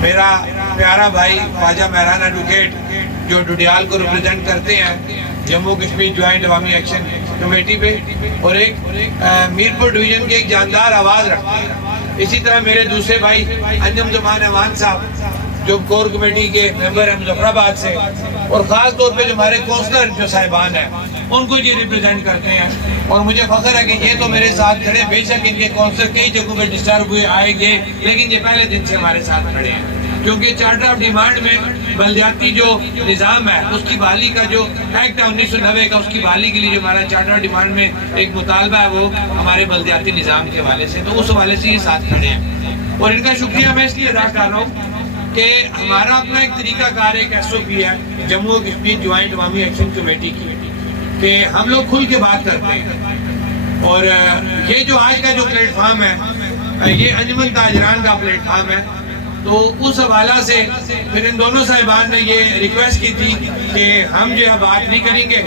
میرا پیارا بھائی خواجہ مہران ایڈوکیٹ جو ڈوڈیال کو ریپرزینٹ کرتے ہیں جموں کشمیر جوائنٹ عوامی ایکشن کمیٹی پہ، اور ایک میرپور ڈویژن کے ایک جاندار آواز رکھتے ہیں۔ اسی طرح میرے دوسرے بھائی انجم زمان امان صاحب جو کور کمیٹی کے ممبر ہیں مظفر آباد سے، اور خاص طور پہ جو ہمارے کونسلر جو صاحبان ہیں ان کو یہ ریپرزینٹ کرتے ہیں، اور مجھے فخر ہے کہ یہ تو میرے ساتھ کھڑے، بے شک ان کے کونسلر کئی جگہوں پہ ڈسٹرب ہوئے آئے گئے، لیکن یہ پہلے دن سے ہمارے ساتھ کھڑے ہیں، کیونکہ چارٹر آف ڈیمانڈ میں بلدیاتی جو نظام ہے اس کی بحالی کا جو ایکٹ ہے 1990 کا، اس کی بحالی کے لیے جو ہمارا چارٹر آف ڈیمانڈ میں ایک مطالبہ ہے وہ ہمارے بلدیاتی نظام کے حوالے سے، تو اس حوالے سے یہ ساتھ کھڑے ہیں، اور ان کا شکریہ میں اس لیے ادا کر رہا ہوں کہ ہمارا اپنا ایک طریقہ کار ایک ایس او پی ہے جموں کشمیر جوائنٹ عوامی ایکشن کمیٹی کی، کہ ہم لوگ کھل کے بات کرتے ہیں، اور یہ جو آج کا جو پلیٹ فارم ہے یہ انجمن تاجران کا پلیٹ فارم ہے، تو اس حوالہ سے پھر ان دونوں صاحبان نے یہ ریکویسٹ کی تھی کہ ہم جو ہے بات نہیں کریں گے،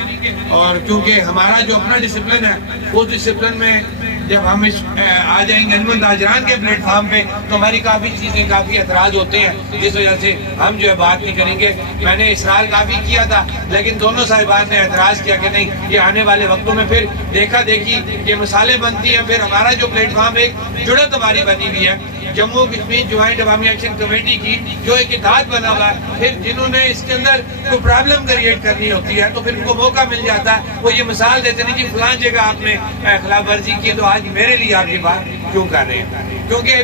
اور کیونکہ ہمارا جو اپنا ڈسپلن ہے اس ڈسپلن میں جب ہم آ جائیں گے انجمن تاجران کے پلیٹ فارم پہ تو ہماری کافی چیزیں کافی اعتراض ہوتے ہیں، جس وجہ سے ہم جو ہے بات نہیں کریں گے۔ میں نے اصرار کافی کیا تھا لیکن دونوں صاحبان نے اعتراض کیا کہ نہیں، یہ آنے والے وقتوں میں پھر دیکھا دیکھی یہ مثالیں بنتی ہیں، پھر ہمارا جو پلیٹ فارم ایک جڑت ہماری بنی ہوئی ہے جموں کشمیر جوائنٹ عوامی ایکشن کمیٹی کی، جو ایک اتحاد بنا ہوا ہے، پھر جنہوں نے اس کے اندر کوئی پرابلم کریٹ کرنی ہوتی ہے تو پھر ان کو موقع مل جاتا ہے، وہ یہ مثال دیتے نہیں کہ فلاں جگہ آپ نے خلاف ورزی کی تو آج میرے لیے آپ یہ بات کیوں کر رہے ہیں، کیونکہ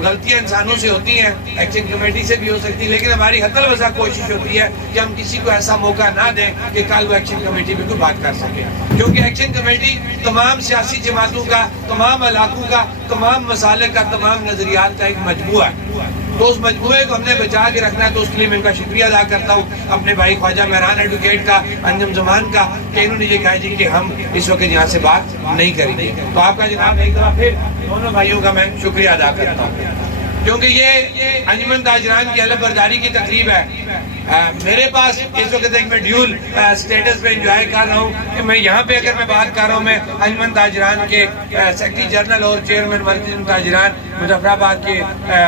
غلطیاں انسانوں سے ہوتی ہیں، ایکشن کمیٹی سے بھی ہو سکتی ہے، لیکن ہماری حد الوسع کوشش ہوتی ہے کہ ہم کسی کو ایسا موقع نہ دیں کہ کل وہ ایکشن کمیٹی میں کوئی بات کر سکے، کیونکہ ایکشن کمیٹی تمام سیاسی جماعتوں کا، تمام علاقوں کا، تمام مسالک کا، تمام نظریات کا ایک مجموعہ ہے، تو اس مجموعے کو ہم نے بچا کے رکھنا ہے، تو اس کے لیے میں ان کا شکریہ ادا کرتا ہوں اپنے بھائی خواجہ مہران ایڈوکیٹ کا، انجم زمان کا، کہ انہوں نے یہ کہا جی کہ ہم اس وقت یہاں سے بات نہیں کریں گے، تو آپ کا جناب ایک دفعہ پھر دونوں بھائیوں کا میں شکریہ ادا کرتا ہوں، کیونکہ یہ انجمن تاجران کی حلف برداری کی تقریب ہے۔ میرے پاس اس وقت ایک میں ڈیول سٹیٹس پہ انجوائے کر رہا ہوں کہ میں یہاں پہ اگر میں بات کر رہا ہوں، میں انجمن تاجران کے سیکرٹری جنرل اور چیئرمین مرکز تاجران مظفر آباد کے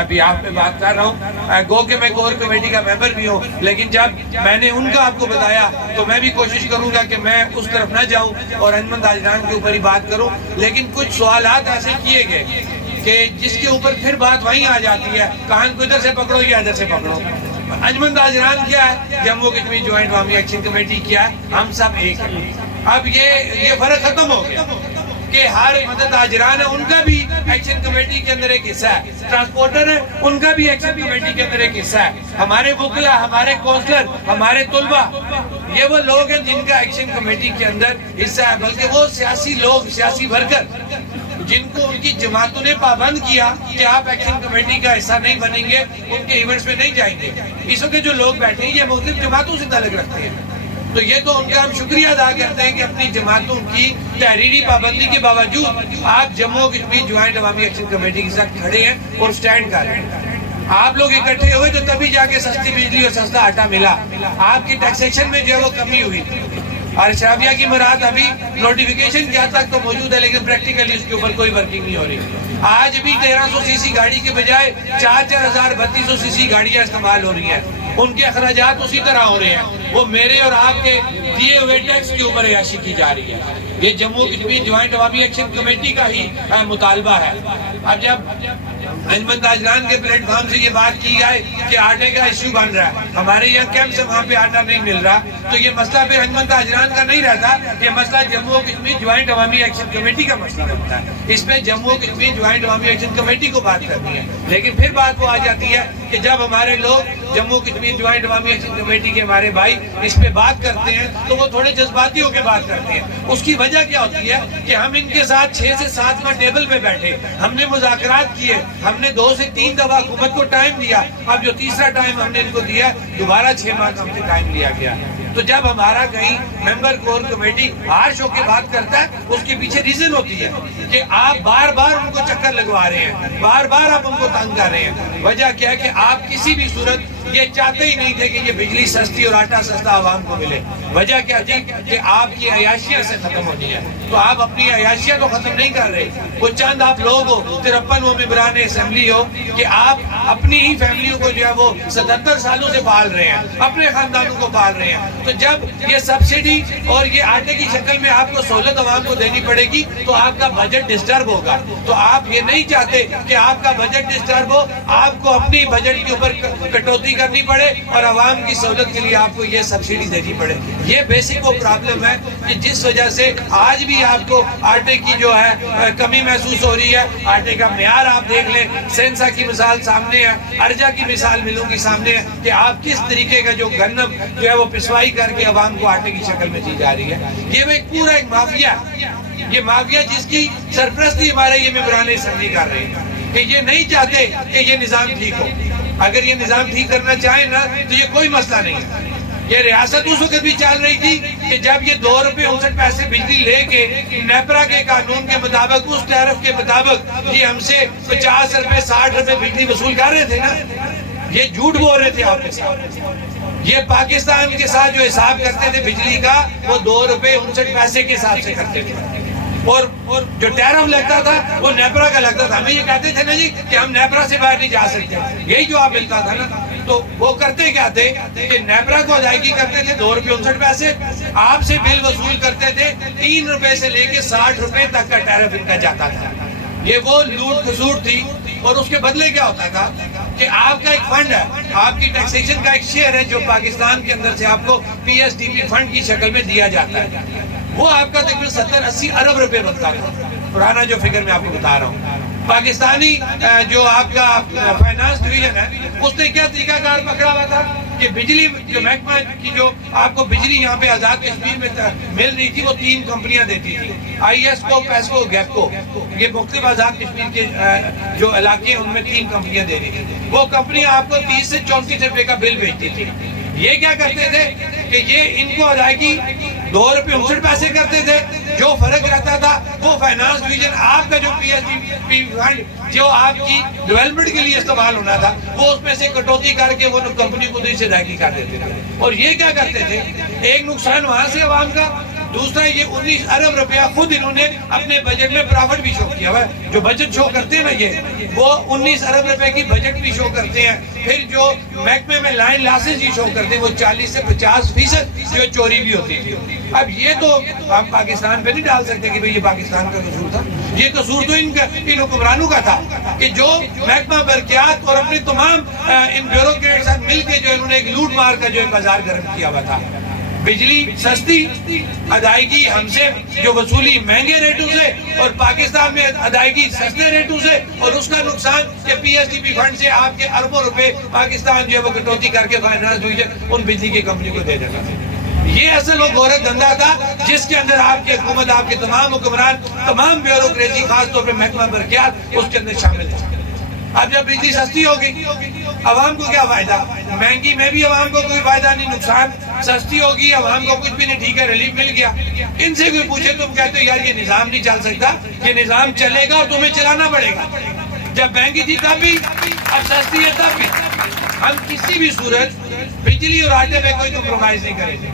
بیہاف پہ بات کر رہا ہوں، گو کہ میں کور کمیٹی کا ممبر بھی ہوں، لیکن جب میں نے ان کا آپ کو بتایا تو میں بھی کوشش کروں گا کہ میں اس طرف نہ جاؤں اور انجمن تاجران کے اوپر ہی بات کروں، لیکن کچھ سوالات ایسے کیے گئے کہ جس کے اوپر پھر بات وہیں آ جاتی ہے، کہاں کو ادھر سے پکڑو یا ادھر سے پکڑو۔ انجمن تاجران کیا ہے، جموں کشمیر جوائنٹ عوامی ایکشن کمیٹی کیا ہے، ہم سب ایک ہیں۔ اب یہ فرق ختم ہو گیا کہ ہر مدد تاجران ہے ان کا بھی ایکشن کمیٹی کے اندر ایک حصہ ہے، ٹرانسپورٹر ہے ان کا بھی ایکشن کمیٹی کے اندر ایک حصہ ہے، ہمارے وکلا، ہمارے کونسلر، ہمارے طلبہ، یہ وہ لوگ ہیں جن کا ایکشن کمیٹی کے اندر حصہ ہے، بلکہ وہ سیاسی لوگ، سیاسی ورکر جن کو ان کی جماعتوں نے پابند کیا کہ آپ ایکشن کمیٹی کا حصہ نہیں بنیں گے، ان کے ایونٹس میں نہیں جائیں گے، اس وقت جو لوگ بیٹھے ہیں یہ مختلف جماعتوں سے تعلق رکھتے ہیں، تو یہ تو ان کا ہم شکریہ ادا کرتے ہیں کہ اپنی جماعتوں کی تحریری پابندی کے باوجود آپ جموں کشمیر جوائنٹ عوامی ایکشن کمیٹی کے ساتھ کھڑے ہیں اور سٹینڈ کر رہے ہیں۔ آپ لوگ اکٹھے ہوئے تو تبھی جا کے سستی بجلی اور سستا آٹا ملا، آپ کی ٹیکسیشن میں جو ہے وہ کمی ہوئی، اور شرابیہ کی مراد ابھی نوٹیفیکیشن کیا تک تو موجود ہے لیکن پریکٹیکلی اس کے اوپر کوئی ورکنگ نہیں ہو رہی۔ آج بھی 1300 سی سی گاڑی کے بجائے 4,3200 سی سی گاڑیاں استعمال ہو رہی ہیں، ان کے اخراجات اسی طرح ہو رہے ہیں، وہ میرے اور آپ کے دیے ہوئے ٹیکس کے اوپر عیاشی کی جا رہی ہے۔ یہ جموں کشمیر جوائنٹ عوامی ایکشن کمیٹی کا ہی مطالبہ ہے۔ اب جب انجمن تاجران کے پلیٹ فارم سے یہ بات کی جائے کہ آٹے کا ایشو بن رہا ہے، ہمارے یہاں کیمپ سے وہاں پہ آٹا نہیں مل رہا، تو یہ مسئلہ پھر انجمن تاجران کا نہیں رہتا، یہ مسئلہ جموں کشمیر جوائنٹ عوامی ایکشن کمیٹی کا مسئلہ بنتا ہے، اس میں جموں کشمیر جوائنٹ عوامی ایکشن کمیٹی کو بات کرنی ہے، لیکن پھر بات وہ آ جاتی ہے کہ جب ہمارے لوگ جموں کشمیر جوائنٹ عوامی ایکشن کمیٹی کے ہمارے بھائی اس پہ بات کرتے ہیں تو وہ تھوڑے جذباتی ہو کے بات کرتے ہیں۔ اس کی وجہ کیا ہوتی ہے کہ ہم ان کے ساتھ 6 سے 7 بار ٹیبل پہ بیٹھے، ہم نے مذاکرات کیے، ہم نے 2 سے 3 دفعہ حکومت کو ٹائم دیا، اب جو تیسرا ٹائم ہم نے ان کو دیا دوبارہ 6 ماہ کا ہم سے ٹائم لیا گیا، تو جب ہمارا کہیں ممبر کور کمیٹی ہارش ہو کے بات کرتا ہے اس کے پیچھے ریزن ہوتی ہے کہ آپ بار بار ان کو چکر لگوا رہے ہیں، بار بار آپ ان کو تنگ کر رہے ہیں۔ وجہ کیا ہے کہ آپ کسی بھی صورت یہ چاہتے ہی نہیں تھے کہ یہ بجلی سستی اور آٹا سستا عوام کو ملے. وجہ کیا تھی کہ آپ کی عیاشیاں سے ختم ہونی ہے. تو آپ اپنی عیاشیاں تو ختم نہیں کر رہے. وہ چند آپ لوگ ہو 53 وہ ممبران اسمبلی ہو کہ آپ اپنی ہی فیملیوں کو جو ہے وہ 77 سالوں سے پال رہے ہیں, اپنے خاندانوں کو پال رہے ہیں. تو جب یہ سبسڈی اور یہ آٹے کی شکل میں آپ کو سہولت عوام کو دینی پڑے گی تو آپ کا بجٹ ڈسٹرب ہوگا. تو آپ یہ نہیں چاہتے کہ آپ کا بجٹ ڈسٹرب ہو, آپ کو اپنی بجٹ کے اوپر کٹوتی کرنی پڑے اور عوام کی سہولت کے لیے آپ کو یہ سبسڈی دینی پڑے. یہ بیسک وہ پرابلم ہے کہ جس وجہ سے آج بھی آپ کو آٹے کی جو ہے کمی محسوس ہو رہی ہے. آٹے کا معیار آپ دیکھ لیں, سینسا کی مثال سامنے ہے, ارجا کی مثال ملوں کی سامنے ہے کہ آپ کس طریقے کا جو گندم جو ہے وہ پسوائی کر کے عوام کو آٹے کی شکل میں دی جا رہی ہے. یہ ایک پورا ایک مافیا, یہ مافیا جس کی سرپرستی ہمارے یہ ممبران اسمبلی کر رہے ہیں کہ یہ نہیں چاہتے کہ یہ نظام ٹھیک ہو. اگر یہ نظام ٹھیک کرنا چاہیں نا تو یہ کوئی مسئلہ نہیں ہے. یہ ریاست اس وقت بھی چل رہی تھی کہ جب یہ 2 روپے 59 پیسے بجلی لے کے نیپرا کے قانون کے مطابق اس ٹیرف کے مطابق یہ ہم سے 50 روپے 60 روپے بجلی وصول کر رہے تھے نا. یہ جھوٹ بول رہے تھے آپ کے ساتھ. یہ پاکستان کے ساتھ جو حساب کرتے تھے بجلی کا وہ 2 روپے 59 پیسے کے حساب سے کرتے تھے. اور جو ٹیرف لگتا تھا وہ نیپرا کا لگتا تھا. ہمیں یہ کہتے تھے نا جی کہ ہم نیپرا سے باہر نہیں جا سکتے, یہی جواب ملتا تھا نا. تو وہ کرتے کیا تھے کہ نیپرا کو ادائیگی کرتے تھے 2 روپے 59 پیسے, آپ سے بل وصول کرتے تھے 3 روپے سے لے کے 60 روپے تک کا ٹیرف ان کا جاتا تھا. یہ وہ لوٹ کھسوٹ تھی. اور اس کے بدلے کیا ہوتا تھا کہ آپ کا ایک فنڈ ہے, آپ کی ٹیکسیشن کا ایک شیئر ہے جو پاکستان کے اندر سے آپ کو P S D P fund کی شکل میں دیا جاتا ہے. وہ آپ کا تقریباً 70-80 ارب روپے بنتا تھا. پرانا جو فگر میں آپ کو بتا رہا ہوں. پاکستانی جو آپ کا فائنانس ڈویژن ہے اس نے کیا طریقہ کار پکڑا ہوا تھا کہ بجلی جو محکمہ کی جو آپ کو بجلی یہاں پہ آزاد کشمیر میں مل رہی تھی وہ 3 کمپنیاں دیتی تھی, آئی ایس کو, پیسکو, گیپکو. یہ مختلف آزاد کشمیر کے جو علاقے ہیں ان میں 3 کمپنیاں دے رہی تھی. وہ کمپنیاں آپ کو 30 سے 34 روپے کا بل بھیجتی تھی. یہ کیا کرتے تھے کہ یہ ان کو ادائیگی 2 روپے 59 پیسے کرتے تھے. جو فرق رہتا تھا وہ فائنانس ڈویژن آپ کا جو P S D P fund جو آپ کی ڈیولپمنٹ کے لیے استعمال ہونا تھا وہ اس میں سے کٹوتی کر کے وہ کمپنی کو دوسری ادائیگی کر دیتے تھے. اور یہ کیا کرتے تھے, ایک نقصان وہاں سے عوام کا, دوسرا یہ 19 ارب روپیہ خود انہوں نے اپنے بجٹ میں پرافٹ بھی شو کیا ہوا ہے. جو بجٹ شو کرتے ہیں نا یہ وہ 19 ارب روپے کی بجٹ بھی شو کرتے ہیں. پھر جو محکمے میں لائن لاسز بھی شو کرتے ہیں وہ 40 سے 50% جو چوری بھی ہوتی تھی. اب یہ تو ہم پاکستان پہ نہیں ڈال سکتے کہ بھئی یہ پاکستان کا قصور تھا. یہ قصور تو ان حکمرانوں کا تھا کہ جو محکمہ برقیات اور اپنے تمام ان بیوروکریٹ ساتھ مل کے جو انہوں نے ایک لوٹ مار کا جو بازار گرم کیا ہوا تھا. بجلی سستی ادائیگی ہم سے جو وصولی مہنگے ریٹوں سے اور پاکستان میں ادائیگی سستے ریٹوں سے, اور اس کا نقصان کہ P S D P fund سے آپ کے اربوں روپے پاکستان جو ہے وہ کٹوتی کر کے فائنانس ڈویژن ان بجلی کی کمپنی کو دے دیتا تھا. یہ اصل وہ گورکھ دھندا تھا جس کے اندر آپ کی حکومت, آپ کے تمام حکمران, تمام بیوروکریسی خاص طور پہ محکمہ برقیات اس کے اندر شامل تھے. اب جب بجلی سستی ہوگی عوام کو کیا فائدہ, مہنگی میں بھی عوام کو کوئی فائدہ نہیں, نقصان. سستی ہوگی عوام کو کچھ بھی نہیں, ٹھیک ہے ریلیف مل گیا. ان سے کوئی پوچھے تم کہتے ہو یار یہ نظام نہیں چل سکتا, یہ نظام چلے گا اور تمہیں چلانا پڑے گا. جب مہنگی تھی تب بھی, اب سستی ہے تب بھی. ہم کسی بھی صورت بجلی اور آٹے پہ کوئی کمپرومائز نہیں کریں گے.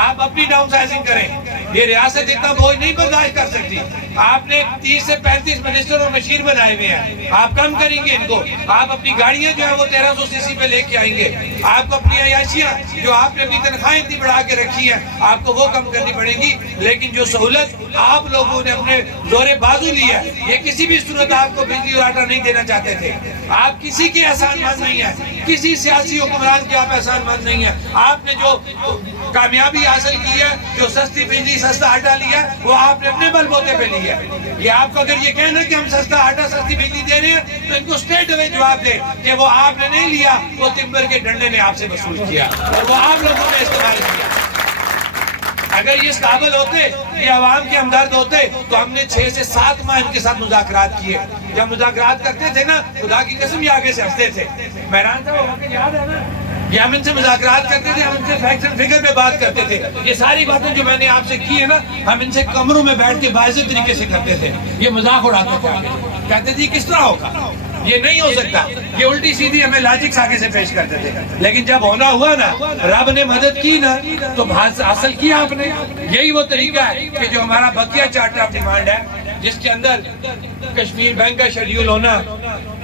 آپ اپنی ڈاؤن سائزنگ کریں. یہ ریاست اتنا بوجھ نہیں برداشت کر سکتی. آپ نے 30 سے 35 منسٹر اور مشیر بنائے ہوئے ہیں, آپ کم کریں گے ان کو. آپ اپنی گاڑیاں جو ہے وہ 1300 سی سی پہ لے کے آئیں گے. آپ کو اپنی عیاشیاں جو آپ نے اپنی تنخواہیں اتنی بڑھا کے رکھی ہیں آپ کو وہ کم کرنی پڑیں گی. لیکن جو سہولت آپ لوگوں نے اپنے زور بازو لی ہے, یہ کسی بھی صورت آپ کو بجلی اور آٹا نہیں دینا چاہتے تھے. آپ کسی کے احسان مند نہیں ہیں, کسی سیاسی حکمران کے آپ احسان مند نہیں ہیں. آپ نے جو کامیابی حاصل کی ہے, جو سستی بجلی سستا آٹا لیا ہے, وہ آپ نے اپنے بل بوتے پہ لیا ہے. یہ آپ کو اگر یہ کہنا کہ ہم سستا آٹا سستی بجلی دے رہے ہیں تو ان کو اسٹریٹ اوے جواب دے کہ وہ آپ نے نہیں لیا, وہ تمبر کے ڈنڈے نے آپ سے وصول کیا اور وہ آپ لوگوں نے استعمال کیا. اگر یہ اس قابل ہوتے, یہ عوام کے ہمدرد ہوتے تو ہم نے 6 سے 7 ماہ ان کے ساتھ مذاکرات کیے. جب مذاکرات کرتے تھے نا, خدا کی قسم یہ آگے سے ہنستے تھے. مہران صاحب واقعی یاد ہے نا, یہ ہم ان سے مذاکرات کرتے تھے, ہم ان سے فیکٹس اینڈ فگر پہ بات کرتے تھے. یہ ساری باتیں جو میں نے آپ سے کی ہے نا, ہم ان سے کمروں میں بیٹھ کے باعث طریقے سے کرتے تھے. یہ مذاق اڑاتے تھے, کہتے تھے کس طرح ہوگا, یہ نہیں ہو سکتا. یہ الٹی سیدھی ہمیں لاجک آگے سے پیش کرتے تھے. لیکن جب ہونا ہوا نا, رب نے مدد کی نا, تو حاصل کیا آپ نے. یہی وہ طریقہ ہے کہ جو ہمارا بقیہ چارٹر آف ڈیمانڈ ہے, جس کے اندر کشمیر بینک کا شیڈیول ہونا,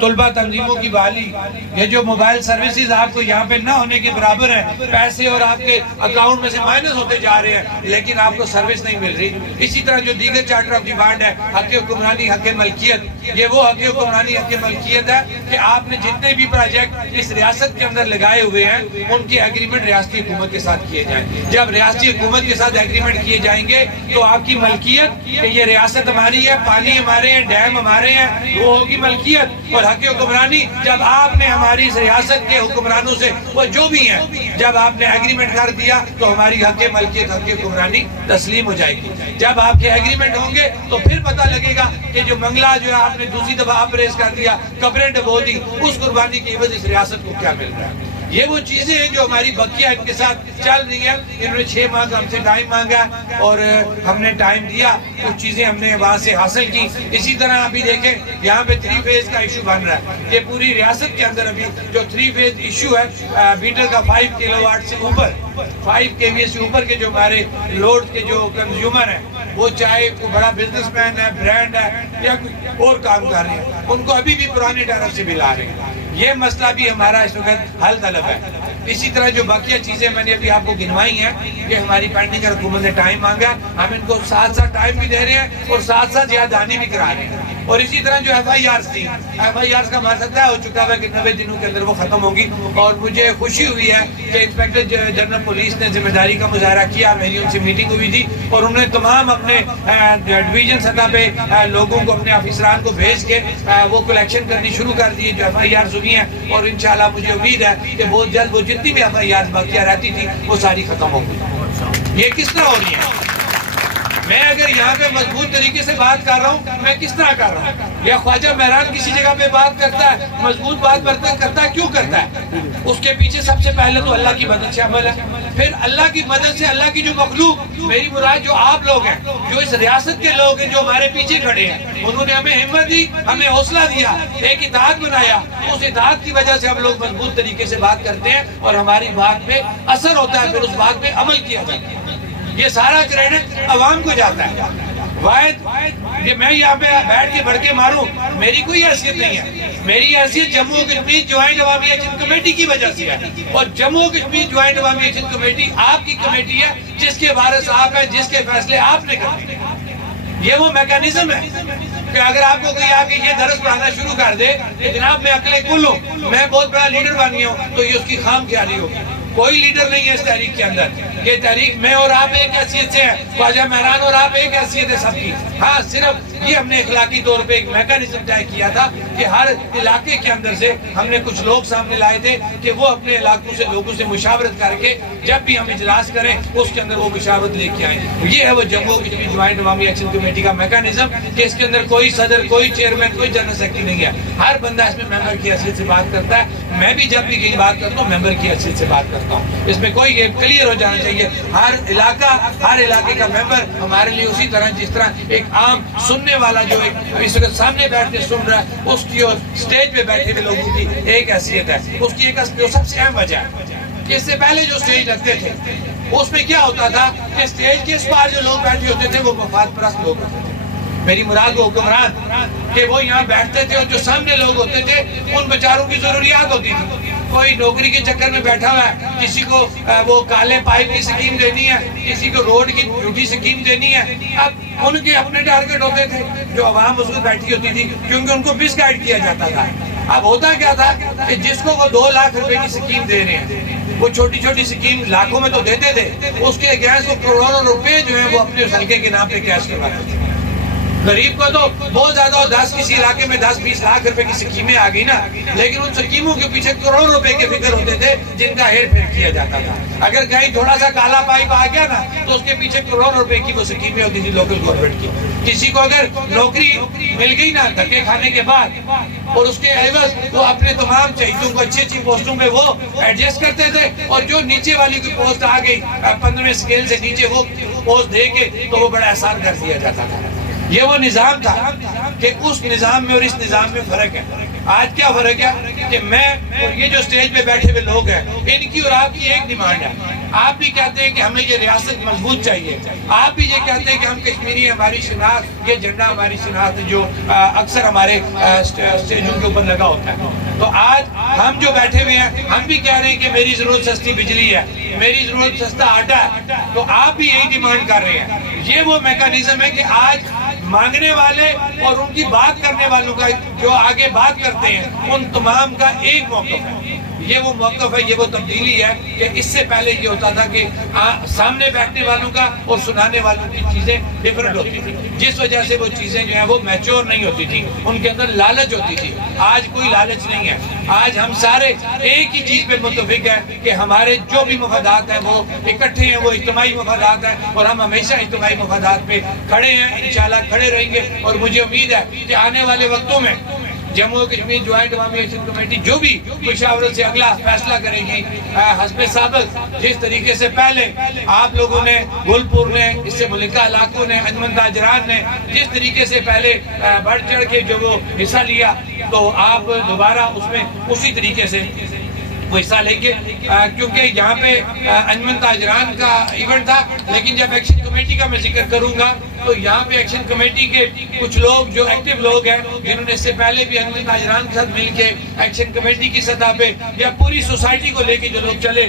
طلبہ تنظیموں کی بحالی, یہ جو موبائل سروسز آپ کو یہاں پہ نہ ہونے کے برابر ہیں, پیسے اور آپ کے اکاؤنٹ میں سے مائنس ہوتے جا رہے ہیں لیکن آپ کو سروس نہیں مل رہی. اسی طرح جو دیگر چارٹر آف ڈیمانڈ ہے, حق حکمرانی حق ملکیت, یہ وہ حق حکمرانی حق ملکیت ہے کہ آپ نے جتنے بھی پروجیکٹ اس ریاست کے اندر لگائے ہوئے ہیں ان کے ایگریمنٹ ریاستی حکومت کے ساتھ کیے جائیں. جب ریاستی حکومت کے ساتھ ایگریمنٹ کیے جائیں گے تو آپ کی ملکیت کہ یہ ریاست ہماری ہے, پانی ہمارے ہیں, ڈیم ہمارے ہیں, وہ ہوگی ملکیت. اور حق حکمرانی جب آپ نے ہماری اس ریاست کے حکمرانوں سے, وہ جو بھی ہیں, جب آپ نے ایگریمنٹ کر دیا تو ہماری حق ملکیت حق حکمرانی تسلیم ہو جائے گی. جب آپ کے ایگریمنٹ ہوں گے تو پھر پتہ لگے گا کہ جو منگلہ جو ہے آپ نے دوسری دفعہ آپریس کر دیا, قبریں ڈبو دی, اس قربانی کی عوض اس ریاست کو کیا مل رہا ہے. یہ وہ چیزیں ہیں جو ہماری بقیہ ان کے ساتھ چل رہی ہیں. انہوں نے 6 ماہ کا ہم سے ٹائم مانگا اور ہم نے ٹائم دیا, کچھ چیزیں ہم نے وہاں سے حاصل کی. اسی طرح ابھی دیکھیں یہاں پہ 3 فیز کا ایشو بن رہا ہے. یہ پوری ریاست کے اندر ابھی جو 3 فیز ایشو ہے, میٹر کا 5 کلو واٹ سے اوپر, 5 kVA سے اوپر کے جو ہمارے لوڈ کے جو کنزیومر ہیں, وہ چاہے کوئی بڑا بزنس مین ہے, برانڈ ہے, یا کوئی اور کام کر رہے ہیں, ان کو ابھی بھی پرانے ٹیرف سے بل آ رہے ہیں. یہ مسئلہ بھی ہمارا اس وقت حل طلب ہے. اسی طرح جو باقیہ چیزیں میں نے ابھی آپ کو گنوائی ہیں, یہ ہماری پینڈنگ ہے, حکومت نے ٹائم مانگا, ہم ان کو ساتھ ساتھ ٹائم بھی دے رہے ہیں اور ساتھ ساتھ یاد دہانی بھی کرا رہے ہیں. اور اسی طرح جو FIRs تھی, FIRs کا مسئلہ ہو چکا ہے کہ 90 دنوں کے اندر وہ ختم ہوگی. اور مجھے خوشی ہوئی ہے کہ انسپیکٹر جنرل پولیس نے ذمہ داری کا مظاہرہ کیا. میری ان سے میٹنگ ہوئی تھی اور انہوں نے تمام اپنے ڈویژن سطح پہ لوگوں کو, اپنے افسران کو بھیج کے وہ کلیکشن کرنی شروع کر دی جو FIRs ہوئی ہیں. اور انشاءاللہ مجھے امید ہے کہ بہت جلد وہ جتنی بھی FIRs باقیہ رہتی تھی وہ ساری ختم ہو گئی. یہ کس طرح ہو رہی ہے؟ میں اگر یہاں پہ مضبوط طریقے سے بات کر رہا ہوں, میں کس طرح کر رہا ہوں؟ یا خواجہ مہران کسی جگہ پہ بات کرتا ہے, مضبوط بات کرتا ہے, کیوں کرتا ہے؟ اس کے پیچھے سب سے پہلے تو اللہ کی مدد سے عمل ہے. پھر اللہ کی مدد سے اللہ کی جو مخلوق, میری مراد جو آپ لوگ ہیں, جو اس ریاست کے لوگ ہیں, جو ہمارے پیچھے کھڑے ہیں, انہوں نے ہمیں ہمت دی, ہمیں حوصلہ دیا, ایک اتحاد بنایا. اس اتحاد کی وجہ سے ہم لوگ مضبوط طریقے سے بات کرتے ہیں اور ہماری بات پہ اثر ہوتا ہے, پھر اس بات پہ عمل کیا جاتا ہے. یہ سارا کریڈٹ عوام کو جاتا ہے. واحد یہ میں یہاں پہ بیٹھ کے بڑھ کے ماروں, میری کوئی حیثیت نہیں ہے. میری حیثیت جموں کشمیر جوائنٹ عوامی ایکشن کمیٹی کی وجہ سے ہے. اور جموں کشمیر جوائنٹ عوامی ایکشن کمیٹی آپ کی کمیٹی ہے, جس کے وارث آپ ہیں, جس کے فیصلے آپ نے کرنے. یہ وہ میکانزم ہے کہ اگر آپ کو کوئی آ کے یہ درس پڑھانا شروع کر دے کہ جناب میں عقل کل ہوں, میں بہت بڑا لیڈر بن گیا ہوں, تو یہ اس کی خام خیالی ہوگی. کوئی لیڈر نہیں ہے اس تحریک کے اندر. یہ تحریک میں اور آپ ایک حیثیت سے ہیں, خواجہ مہران اور آپ ایک حیثیت ہے سب کی. ہاں, صرف یہ ہم نے اخلاقی طور پہ ایک میکانزم طے کیا تھا کہ ہر علاقے کے اندر سے ہم نے کچھ لوگ سامنے لائے تھے کہ وہ اپنے علاقوں سے لوگوں سے مشاورت کر کے جب بھی ہم اجلاس کریں اس کے اندر وہ مشاورت لے کے آئیں. یہ ہے وہ جموں کشمیر جوائنٹ عوامی ایکشن کمیٹی کا میکانزم کہ اس کے اندر کوئی صدر, کوئی چیئرمین, کوئی جنرل سیکرٹری نہیں ہے. ہر بندہ اس میں ممبر کی حیثیت سے بات کرتا ہے. میں بھی جب بھی کہیں بات کرتا ہوں ممبر کی حیثیت سے بات کرتا ہوں. اس میں کوئی یہ کلیئر ہو جانا چاہیے. ہر علاقے کا ممبر ہمارے لیے اسی طرح جس طرح ایک عام سننے والا جو اس وقت سامنے بیٹھ کے سن رہا ہے, اس کی اور اسٹیج پہ بیٹھے ہوئے لوگوں کی ایک حیثیت ہے. اس کی ایک سب سے اہم وجہ ہے کہ اس سے پہلے جو اسٹیج رکھتے تھے اس میں کیا ہوتا تھا کہ اسٹیج کے اس پار جو لوگ بیٹھے ہوتے تھے وہ مفاد پرست لوگ ہوتے تھے. میری مراد وہ حکمران کہ وہ یہاں بیٹھتے تھے اور جو سامنے لوگ ہوتے تھے ان بیچاروں کی ضروریات ہوتی تھی. کوئی نوکری کے چکر میں بیٹھا ہوا ہے, کسی کو وہ کالے پائپ کی سکیم دینی ہے, کسی کو روڈ کی جھوٹی سکیم دینی ہے. اب ان کے اپنے ٹارگٹ ہوتے تھے جو عوام اس کو بیٹھی ہوتی تھی کیونکہ ان کو مس گائیڈ کیا جاتا تھا. اب ہوتا کیا تھا کہ جس کو وہ 2 لاکھ روپے کی سکیم دے رہے ہیں, وہ چھوٹی چھوٹی سکیم لاکھوں میں تو دیتے تھے, اس کے اگینسٹ وہ کروڑوں روپے جو ہیں وہ اپنے اس حلقے کے نام پہ کیش کرواتے تھے. غریب کو تو بہت زیادہ ہو, 10 کسی علاقے میں 10-20 لاکھ روپے کی سکیمیں آ گئی نا, لیکن ان سکیموں کے پیچھے کروڑوں روپے کے فکر ہوتے تھے جن کا ہیر پھیر کیا جاتا تھا. اگر کہیں تھوڑا سا کالا پائپ آ گیا نا تو اس کے پیچھے کروڑوں روپے کی وہ سکیمیں ہوتی تھی لوکل گورنمنٹ کی. کسی کو اگر نوکری مل گئی نا دھکے کھانے کے بعد اور اس کے عوض وہ اپنے تمام چہیتوں کو اچھی اچھی پوسٹوں پہ وہ ایڈجسٹ کرتے تھے, اور جو نیچے والی کوئی پوسٹ آ گئی 15ویں اسکیل سے نیچے وہ پوسٹ دے کے تو وہ بڑا احسان کر دیا جاتا تھا. یہ وہ نظام تھا کہ اس نظام میں اور اس نظام میں فرق ہے. آج کیا فرق ہے کہ میں اور یہ جو سٹیج پہ بیٹھے ہوئے لوگ ہیں ان کی اور آپ کی ایک ڈیمانڈ ہے. آپ بھی کہتے ہیں کہ ہمیں یہ ریاست مضبوط چاہیے, آپ بھی یہ کہتے ہیں کہ ہم کشمیری ہیں, ہماری شناخت, یہ جھنڈا ہماری شناخت جو اکثر ہمارے سٹیجوں کے اوپر لگا ہوتا ہے. تو آج ہم جو بیٹھے ہوئے ہیں ہم بھی کہہ رہے ہیں کہ میری ضرورت سستی بجلی ہے, میری ضرورت سستا آٹا ہے, تو آپ بھی یہی ڈیمانڈ کر رہے ہیں. یہ وہ میکانزم ہے کہ آج مانگنے والے اور ان کی بات کرنے والوں کا جو آگے بات کرتے ہیں ان تمام کا ایک موقف ہے. یہ وہ موقف ہے, یہ وہ تبدیلی ہے کہ اس سے پہلے یہ ہوتا تھا کہ سامنے بیٹھنے والوں کا اور سنانے والوں کی چیزیں ڈیفرنٹ ہوتی تھی, جس وجہ سے وہ چیزیں جو ہیں وہ میچور نہیں ہوتی تھی, ان کے اندر لالچ ہوتی تھی. آج کوئی لالچ نہیں ہے. آج ہم سارے ایک ہی چیز پہ متفق ہیں کہ ہمارے جو بھی مفادات ہیں وہ اکٹھے ہیں, وہ اجتماعی مفادات ہیں, اور ہم ہمیشہ اجتماعی مفادات پہ کھڑے ہیں, انشاءاللہ کھڑے رہیں گے. اور مجھے امید ہے کہ آنے والے وقتوں میں جموں کشمیر جوائنٹ عوامی ایکشن کمیٹی جو بھی مشاورت سے اگلا فیصلہ کرے گی حسب سابق, جس طریقے سے پہلے آپ لوگوں نے, گلپور نے, اس سے ملکہ علاقوں نے, انجمن تاجران نے جس طریقے سے پہلے بڑھ چڑھ کے جو وہ حصہ لیا, تو آپ دوبارہ اس میں اسی طریقے سے وہ حصہ لیں گے. کیونکہ یہاں پہ انجمن تاجران کا ایونٹ تھا, لیکن جب ایکشن کمیٹی کا میں ذکر کروں گا تو یہاں پہ ایکشن کمیٹی کے کچھ لوگ جو ایکٹیو لوگ ہیں جنہوں نے اس سے پہلے بھی انجمن تاجران کے ساتھ مل کے ایکشن کمیٹی کی سطح پہ یا پوری سوسائٹی کو لے کے جو لوگ چلے,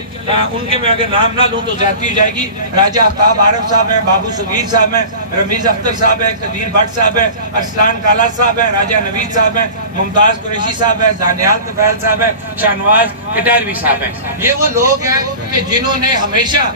ان کے میں اگر نام نہ لوں تو زیادتی ہو جائے گی. راجہ آفتاب عارف صاحب ہیں, بابو صغیر صاحب ہیں, رمیز اختر صاحب ہیں, قدیر بٹ صاحب ہیں, ارسلان کالا صاحب ہیں, راجہ نوید صاحب ہیں, ممتاز قریشی صاحب ہیں, دانیال طفیل صاحب ہیں, شاہنواز کٹیروی صاحب ہیں. یہ وہ لوگ ہیں کہ جنہوں نے ہمیشہ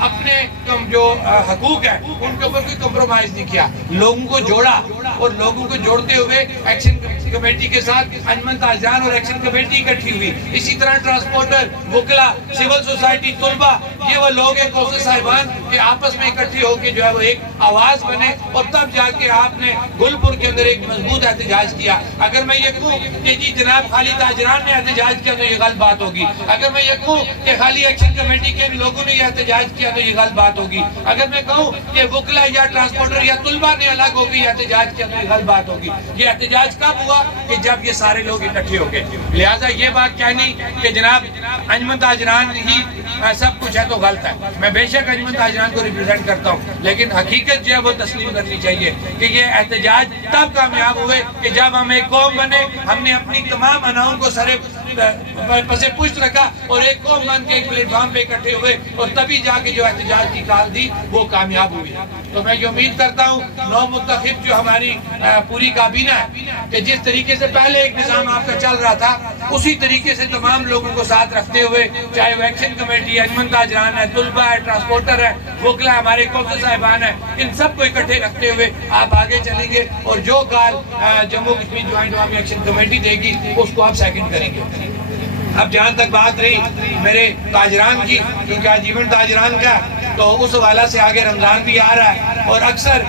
اپنے جو حقوق ہیں ان کے اوپر کوئی کمپرومائز نہیں کیا, لوگوں کو جوڑا, اور لوگوں کو جوڑتے ہوئے ایکشن کمیٹی کے ساتھ انجمن تاجران اور ایکشن کمیٹی اکٹھی ہوئی. اسی طرح ٹرانسپورٹر, وکلا, سول سوسائٹی, طلبہ, یہ وہ لوگ ہیں کوثر صاحبان کہ آپس میں اکٹھے ہو کے جو ہے وہ ایک آواز بنے, اور تب جا کے آپ نے گلپور کے اندر ایک مضبوط احتجاج کیا. اگر میں یہ کہوں کہ جی جناب خالی تاجران نے احتجاج کیا تو یہ غلط بات ہوگی. اگر میں یہ کہوں کہ خالی ایکشن کمیٹی کے لوگوں نے یہ احتجاج کیا تو یہ غلط بات ہوگی. اگر میں کہوں کہ وکلا یا ٹرانسپورٹر یا طلبہ نے الگ ہو کے احتجاج کیا تو یہ غلط بات ہوگی. یہ احتجاج کب ہوا کہ جب یہ سارے لوگ اکٹھے ہو گئے. لہٰذا یہ بات کہنی کہ جناب انجمن تاجران ہی سب کچھ ہے تو غلط ہے. میں بے شک انجمن تاجران کو ریپرزینٹ کرتا ہوں, لیکن حقیقت جو ہے وہ تسلیم کرنی چاہیے کہ یہ احتجاج تب کامیاب ہوئے کہ جب ہم ایک قوم بنے, ہم نے اپنی تمام اناؤں کو سرے پسے پشت رکھا اور ایک قوم بن کے ایک پلیٹ فارم پہ اکٹھے ہوئے, اور تبھی جا کے جو احتجاج کی کال دی وہ کامیاب ہوئی. تو میں یہ امید کرتا ہوں نو منتخب جو ہماری پوری کابینہ ہے کہ جس طریقے سے پہلے ایک نظام آپ کا چل رہا تھا اسی طریقے سے تمام لوگوں کو ساتھ رکھتے ہوئے, چاہے وہ ایکشن کمیٹی ہے, انجمن تاجران ہے, طلبہ ہے, ٹرانسپورٹر ہے, وکلا ہمارے کوثر صاحبان ہیں, ان سب کو اکٹھے رکھتے ہوئے آپ آگے چلیں گے, اور جو کال جموں کشمیر جوائنٹ عوامی ایکشن کمیٹی دے گی اس کو آپ سیکنڈ کریں گے. اب جہاں تک بات رہی میرے تاجران کی, کیونکہ آج ایونٹ تاجران کا, تو اس حوالہ سے آگے رمضان بھی آ رہا ہے, اور اکثر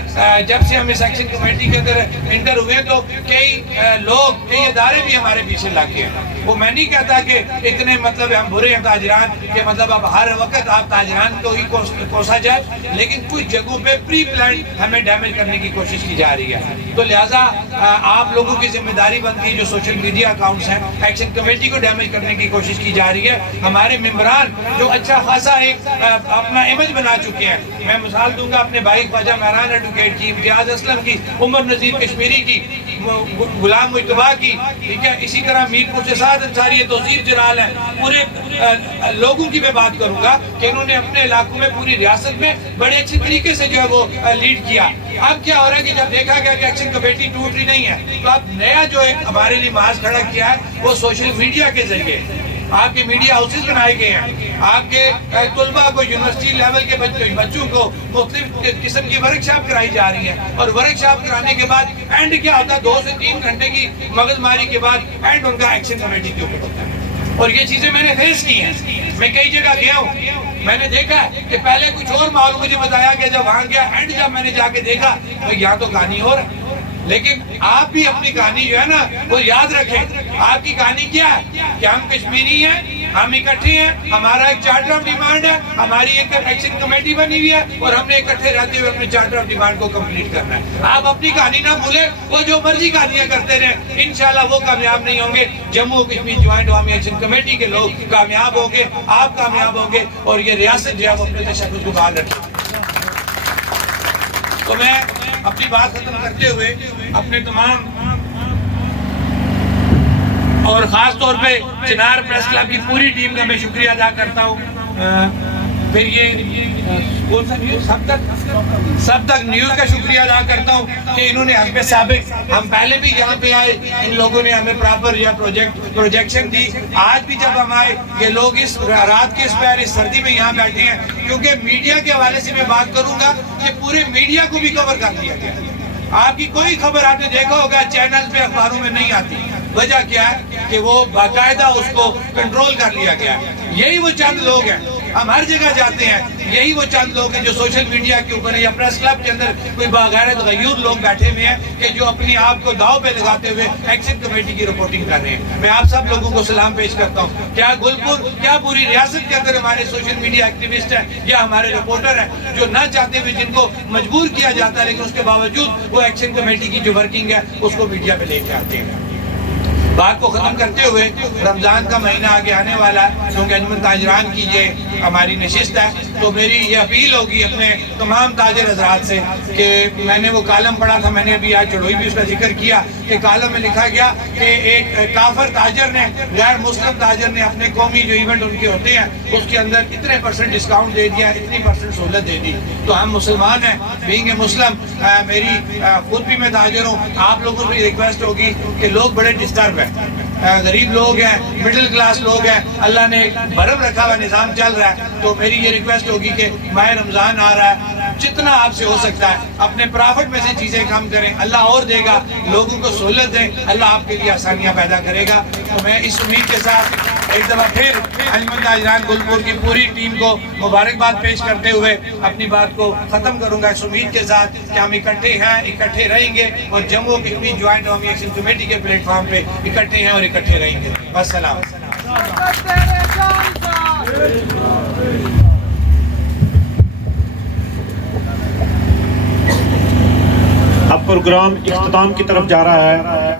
جب سے ہم اس ایکشن کمیٹی کے اندر انٹر ہوئے تو کئی لوگ, کئی ادارے بھی ہمارے پیچھے لگ گئے ہیں. وہ میں نہیں کہتا کہ اتنے مطلب ہم برے ہیں تاجران کہ مطلب اب ہر وقت آپ تاجران کو ہی کوسا جائے, لیکن کچھ جگہوں پہ پری پلانڈ ہمیں ڈیمیج کرنے کی کوشش کی جا رہی ہے. تو لہٰذا آپ لوگوں کی ذمہ داری بنتی ہے جو سوشل میڈیا اکاؤنٹس ہیں, ایکشن کمیٹی کو ڈیمیج کرنے کی کوشش کی جا رہی ہے. ہمارے ممبران جو اچھا خاصا ایک اپنا امیج بنا چکے ہیں, میں مثال دوں گا اپنے بھائی خواجہ مہران ایڈوکیٹ کی, امتیاز اسلم کی, عمر نذیر کشمیری کی, غلام مجتبیٰ کی, ٹھیک ہے, اسی طرح میرپور سے سعد انصاری, توصیف جلال ہیں, پورے لوگوں کی میں بات کروں گا کہ انہوں نے اپنے علاقوں میں پوری ریاست میں بڑے اچھے طریقے سے جو ہے وہ لیڈ کیا. اب کیا ہو رہا ہے کہ جب دیکھا گیا کہ ایکشن کمیٹی ٹوٹ رہی نہیں ہے تو اب نیا جو ایک ہمارے لیے محاذ کھڑا کیا ہے وہ سوشل میڈیا کے ذریعے آپ کے میڈیا ہاؤسز بنائے گئے ہیں, آپ کے طلبہ کو, یونیورسٹی لیول کے بچوں کو مختلف قسم کی ورک شاپ کرائی جا رہی ہے, اور ورک شاپ کرانے کے بعد اینڈ کیا ہوتا ہے 2 سے 3 گھنٹے کی مغز ماری کے بعد اینڈ ان کا ایکشن کمیٹی کے اوپر ہوتا ہے. اور یہ چیزیں میں نے فیس کی ہیں, میں کئی جگہ گیا ہوں, میں نے دیکھا کہ پہلے کچھ اور ماحول مجھے بتایا کہ جب وہاں گیا اینڈ جب میں نے جا کے دیکھا تو یہاں تو کہانی اور ہے. لیکن آپ بھی اپنی کہانی جو ہے نا وہ یاد رکھیں. آپ کی کہانی کیا ہے کہ ہم کشمیری ہیں, ہم اکٹھے ہیں، ہمارا ایک چارٹر آف ڈیمانڈ ہے، ہماری ایک ایکشن کمیٹی بنی ہوئی ہے اور ہم نے اکٹھے رہتے ہوئے اپنے چارٹر آف ڈیمانڈ کو کمپلیٹ کرنا ہے۔ آپ اپنی کہانی نہ بھولیں، وہ جو مرضی کہانیاں کرتے رہیں، انشاءاللہ وہ کامیاب نہیں ہوں گے۔ جموں کشمیر جوائنٹ عوامی ایکشن کمیٹی کے لوگ کامیاب ہوں گے، آپ کامیاب ہوں گے اور یہ ریاست جو ہے وہ اپنے تشخص کو بحال رکھے۔ تو میں اپنی بات ختم کرتے ہوئے اپنے تمام اور خاص طور پہ چنار پریس کلب کی پوری ٹیم کا میں شکریہ ادا کرتا ہوں۔ پھر یہ سب تک نیوز کا شکریہ ادا کرتا ہوں کہ انہوں نے ہم پہ سابق، ہم پہلے بھی یہاں پہ آئے، ان لوگوں نے ہمیں پراپر یا پروجیکشن دی۔ آج بھی جب ہم آئے، یہ لوگ اس رات کے اس پیر اس سردی میں یہاں بیٹھے ہیں، کیونکہ میڈیا کے حوالے سے میں بات کروں گا کہ پورے میڈیا کو بھی کور کر دیا گیا۔ آپ کی کوئی خبر آپ نے دیکھا ہوگا چینل پہ اخباروں میں نہیں آتی، وجہ کیا ہے کہ وہ باقاعدہ اس کو کنٹرول کر لیا گیا ہے۔ یہی وہ چند لوگ ہیں، ہم ہر جگہ جاتے ہیں، یہی وہ چند لوگ ہیں جو سوشل میڈیا کے اوپر یا پریس کلب کے اندر کوئی باغیرت غیور لوگ بیٹھے ہوئے ہیں کہ جو اپنی آپ کو داؤ پہ لگاتے ہوئے ایکشن کمیٹی کی رپورٹنگ کر رہے ہیں۔ میں آپ سب لوگوں کو سلام پیش کرتا ہوں۔ کیا گلپور، کیا پوری ریاست کے اندر ہمارے سوشل میڈیا ایکٹیوسٹ ہیں یا ہمارے رپورٹر ہیں جو نہ چاہتے ہوئے جن کو مجبور کیا جاتا ہے لیکن اس کے باوجود وہ ایکشن کمیٹی کی جو ورکنگ ہے اس کو میڈیا پہ لے کے آتے ہیں۔ بات کو ختم کرتے ہوئے رمضان کا مہینہ آگے آنے والا ہے، کیونکہ انجمن تاجران کی یہ ہماری نشست ہے، تو میری یہ اپیل ہوگی اپنے تمام تاجر حضرات سے کہ میں نے وہ کالم پڑھا تھا، میں نے ابھی آج چڑھوئی بھی اس کا ذکر کیا کہ کالم میں لکھا گیا کہ ایک کافر تاجر نے، غیر مسلم تاجر نے اپنے قومی جو ایونٹ ان کے ہوتے ہیں اس کے اندر اتنے % ڈسکاؤنٹ دے دیا، اتنی % سہولت دے دی۔ تو ہم مسلمان ہیں، بینگ اے مسلم، میری خود بھی میں تاجر ہوں، آپ لوگوں سے ریکویسٹ ہوگی کہ لوگ بڑے ڈسٹرب ہیں، غریب لوگ ہیں، مڈل کلاس لوگ ہیں، اللہ نے ایک بھرم رکھا ہوا نظام چل رہا ہے، تو میری یہ ریکویسٹ ہوگی کہ ماہ رمضان آ رہا ہے، جتنا آپ سے ہو سکتا ہے اپنے پرافٹ میں سے چیزیں کم کریں، اللہ اور دے گا، لوگوں کو سہولت دیں، اللہ آپ کے لیے آسانیاں پیدا کرے گا۔ تو میں اس امید کے ساتھ ایک دفعہ پھر انجمن تاجران گلپور کی پوری ٹیم کو مبارکباد پیش کرتے ہوئے اپنی بات کو ختم کروں گا، اس امید کے ساتھ کہ ہم اکٹھے ہیں، اکٹھے رہیں گے اور جموں کشمیر جوائنٹ عوامی ایکشن کمیٹی کے پلیٹ فارم پہ اکٹھے ہیں اور اکٹھے رہیں گے۔ السلام۔ اب پروگرام اختتام کی طرف جا رہا ہے۔